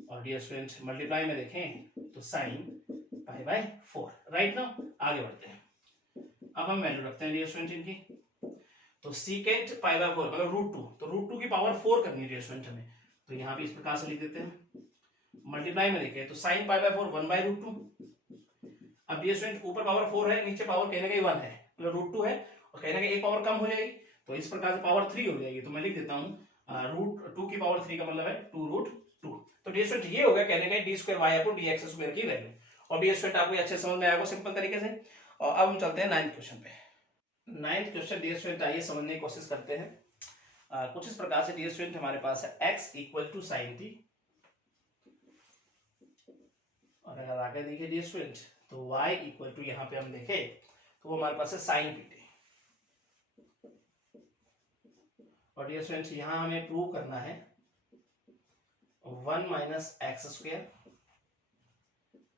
और डियर स्टूडेंट मल्टीप्लाई में देखें तो sine pi by 4। Right now आगे बढ़ते हैं, अब हम वैल्यू रखते हैं डियर स्टूडेंट इनकी। तो सीकेंट पाई बाय 4 मतलब रूट 2, तो रूट 2 की पावर 4 करनी है डियर स्टूडेंट हमें, तो यहां भी इस प्रकार से लिख देते हैं। मल्टीप्लाई में देखें तो sine pi by 4 1 by root 2। अब डियर स्टूडेंट ऊपर पावर 4 है नीचे पावर कहीं ना कहीं 1 है, मतलब रूट 2 है, और कहीं ना कहीं एक पावर कम हो जाएगी, तो इस प्रकार से पावर 3 हो जाएगी, तो मैं लिख देता हूं रूट 2 की पावर 3 का मतलब है 2 रूट 2। तो डियर स्टूडेंट ये हो गया कहने का d square y upon d x square की वैल्यू, और डियर स्टूडेंट आपको अच्छे समझ में आएगा सिंपल तरीके से। और अब हम चलते हैं 9th क्वेश्चन पे। 9th क्वेश्चन डियर स्टूडेंट आइए समझने की कोशिश करते हैं। कुछ इस प्रकार से डियर स्टूडेंट हमारे पास है x equal to sine t, और अगर आगे देखिए डियर स्टूडेंट तो y इक्वल टू यहाँ पे हम देखें तो वो हमारे पास है साइन पी टी, और डियर स्टूडेंट यहाँ हमें प्रूव करना है 1 minus x square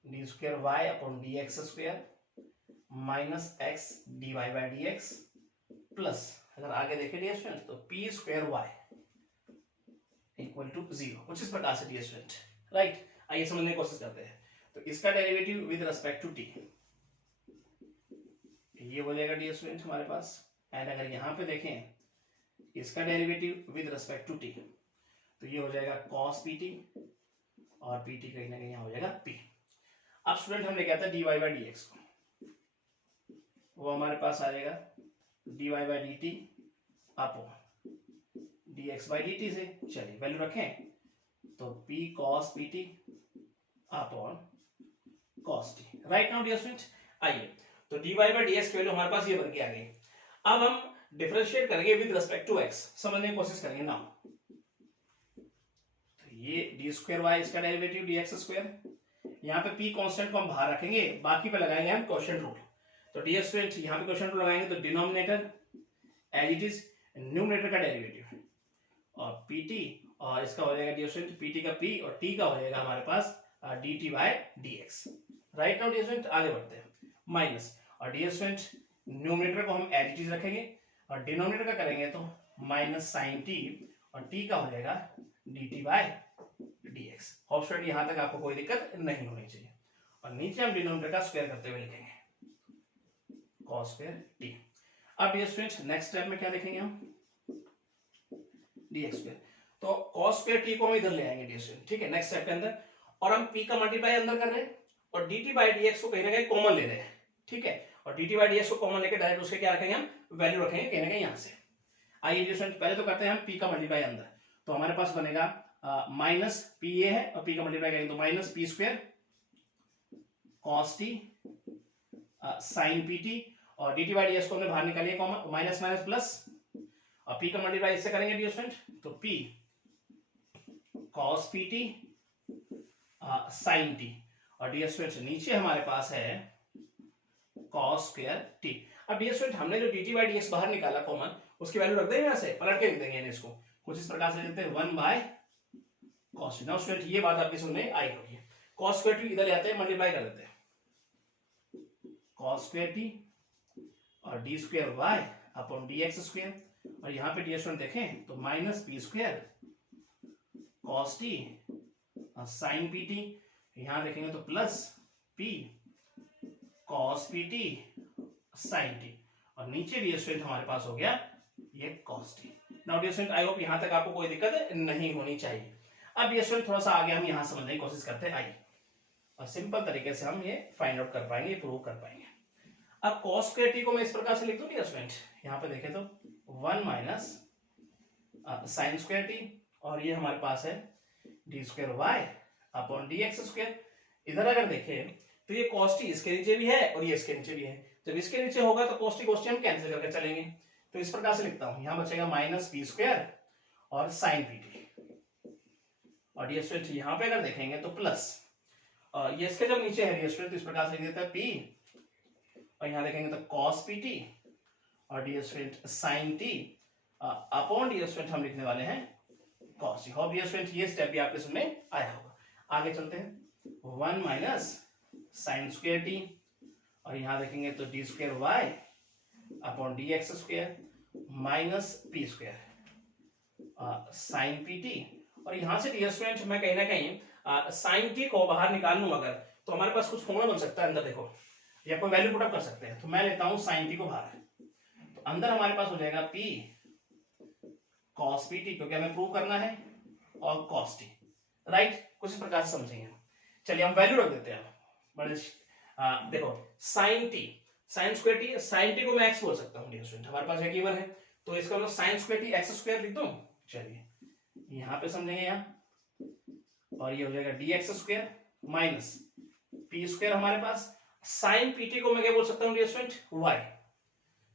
d square y upon d x square minus x d y by d x plus, अगर आगे देखें डियर स्टूडेंट तो p square y equal to 0, कुछ इस प्रकार से डियर स्टूडेंट। राइट, आइए समझने की कोशिश करते हैं। तो इसका derivative with respect to t ये हो जाएगा डियर स्टूडेंट हमारे पास, एंड अगर यहां पे देखें इसका derivative with respect to t तो ये हो जाएगा cos pt, और pt कहीं ना कहीं यहां हो जाएगा p। अब स्टूडेंट हमने क्या था dy बाई dx को, वो हमारे पास आ जाएगा dy by dt upon dx by dt से। चलिए वैल्यू रखें तो p cos pt upon cos t। Right now dear student आइए तो dy बाई dx की वैल्यू हमारे पास ये बन के आ गई। अब हम डिफरेंशिएट करेंगे विद रिस्पेक्ट टू x, समझने की कोशिश करेंगे नाउ। तो ये डी स्क्वायर वाई इसका डेरिवेटिव dx स्क्वायर, यहाँ पे p कांस्टेंट को हम बाहर रखेंगे, बाकी पे लगाएंगे हम क्वोशिएंट रूल। तो डियर स्टूडेंट यहाँ पे क्वोशिएंट रूल लगाएंगे तो denominator as it is numerator का डेरिवेटिव और pt, और इसका हो जाएगा डियर स्टूडेंट pt का p और t का हो जाएगा हमारे पास dt by dx। Right now dear student आगे बढ़ते हैं, माइनस, और डियर स्टूडेंट न्यूमरेटर को हम एज इट इज रखेंगे और डिनोमिनेटर का करेंगे तो माइनस साइन t, और t का हो जाएगा dt by dx। Hope student यहां तक आपको कोई दिक्कत नहीं होनी चाहिए, और नीचे हम डिनोमिनेटर का स्क्वायर करते हुए लिखेंगे cos स्क्वायर t। अब डियर स्टूडेंट नेक्स्ट स्टेप में क्या लिखेंगे हम dx स्क्वायर, तो cos स्क्वायर t को हम इधर ले आएंगे डियर स्टूडेंट, ठीक है नेक्स्ट स्टेप के अंदर, और हम p का मल्टीप्लाई अंदर कर रहे हैं और dt बाय dx को कहीं ना कहीं कॉमन ले रहे हैं, ठीक है, और dt बाय dx को कॉमन लेके डायरेक्ट उसके क्या रखेंगे हम वैल्यू रखेंगे कहीं ना कहीं यहां से। आइए डियर स्टूडेंट पहले तो करते हैं हम p का मल्टीप्लाई अंदर, तो हमारे पास बनेगा माइनस p ये है और p का मल्टीप्लाई करेंगे तो minus p square cos t sin pt, और dt बाय dx को हमने बाहर निकालिए कॉमन, माइनस माइनस प्लस, और p का मल्टीप्लाई इससे करेंगे डियर स्टूडेंट तो p cos pt sin t, और डियर स्टूडेंट नीचे हमारे पास है cos स्क्वायर t। अब ये स्टूडेंट हमने जो dt बाई dx बाहर निकाला कॉमन, उसकी वैल्यू रख देंगे यहाँ से, पलट के लिख देंगे इसको कुछ इस प्रकार से लिखते हैं 1 by cos t। Now student ये बात आपकी समझ में आई होगी। cos स्क्वायर t इधर आते हैं, मल्टीप्लाई कर देते हैं, cos स्क्वायर t और d square y upon dx square, और यहाँ पे ds स्टूडेंट देखें तो minus p square cos t sin pt, यहाँ देखेंगे तो plus p cos pt sin t, और नीचे ds स्टूडेंट हमारे पास हो गया ये cos t। Now ds student I hope यहाँ तक आपको कोई दिक्कत नहीं होनी चाहिए। अब ये स्टूडेंट थोड़ा सा आगे हम यहाँ समझने की कोशिश करते हैं, आइए, और सिंपल तरीके से हम ये फाइंड आउट कर पाएंगे, प्रूव कर पाएंगे। अब cos स्क्वायर t को मैं इस प्रकार से लिख दूं डी स्टूडेंट, यहाँ पे देखें तो 1 माइनस साइन स्क्वायर t, और ये हमारे पास है d square y upon d x square. इधर अगर देखें तो ये cos t इसके नीचे भी है और ये इसके नीचे भी है, जब इसके नीचे होगा तो cos t हम कैंसिल करके चलेंगे, तो इस प्रकार से लिखता हूं, यहाँ बचेगा माइनस पी स्क्वायर और साइन पी टी, और डी स्क्वायर यहाँ पे अगर देखेंगे तो प्लस, और ये इसके जब नीचे है डी स्क्वायर तो इस प्रकार से लिख देता है पी, और यहाँ देखेंगे तो cos pt और d square sin t upon D square हम लिखने वाले हैं cos t। Hope D square ये स्टेप भी आपके समझ में आया होगा। आगे चलते हैं, 1 माइनस साइन स्क्वायर t, और यहाँ देखेंगे तो d square y upon d x square minus p square sine p t, और यहाँ से डी स्क्वायर मैं कहीं ना कहीं साइन टी को बाहर निकाल लूं अगर, तो हमारे पास कुछ फॉर्मूला बन सकता है अंदर, देखो या कोई वैल्यू पुट अप कर सकते हैं, तो मैं लेता हूं साइन टी को बाहर, तो अंदर हमारे पास हो जाएगा p cos pt, क्योंकि हमें प्रूव करना है, और cos t, राइट, कुछ इस प्रकार से समझेंगे। चलिए हम वैल्यू रख देते हैं, बड़े देखो sine t, sine square t, sine t को मैं x बोल सकता हूं डियर स्टूडेंट, हमारे पास एक गिवन है, तो इसका मतलब sign square t x square लिख दूं। चलिए यहाँ पे समझेंगे यहाँ, और ये हो जाएगा dx square minus p square, हमारे पास साइन pt को मैं क्या बोल सकता हूँ डियर स्टूडेंट y,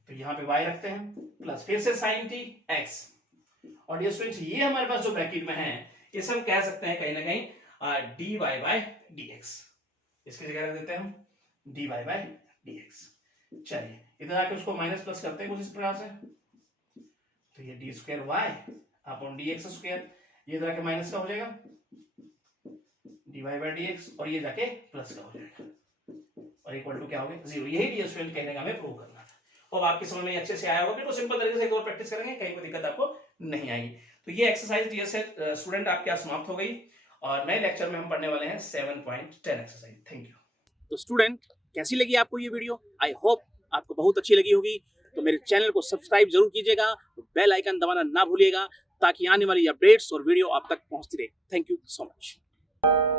तो यहाँ पे y रखते हैं, प्लस फिर से साइन t x, और डियर स्टूडेंट ये हमारे पास जो ब्रैकेट में है इसे हम कह सकते हैं कहीं ना कहीं dy बाय dx, इसकी जगह रख देते हैं हम dy बाय dx। चलिए इधर आके उसको माइनस प्लस करते हैं कुछ इस प्रकार से, तो ये d square y upon d x square, ये इधर आके माइनस का हो जाएगा d y by d x, और ये जाके प्लस का हो जाएगा, और इक्वल टू क्या हो गया 0। यही डी स्क्वायर कहने का हमें प्रूव करना था, और आपके समझ में अच्छे से आया होगा, बिल्कुल सिंपल तरीके से एक और प्रैक्टिस करेंगे, कहीं कोई दिक्कत आपको नहीं आएगी। तो ये एक्सरसाइज डी स्टूडेंट आपके यहाँ समाप्त हो गई, और नए लेक्चर में हम पढ़ने वाले हैं 7.10 एक्सरसाइज। Thank you. तो स्टूडेंट कैसी लगी आपको ये वीडियो? आई होप आपको बहुत अच्छी लगी होगी, तो मेरे चैनल को सब्सक्राइब जरूर कीजिएगा, बेल आइकन दबाना ना भूलिएगा, ताकि आने वाली अपडेट्स और वीडियो आप तक पहुंचती रहे। Thank you so much.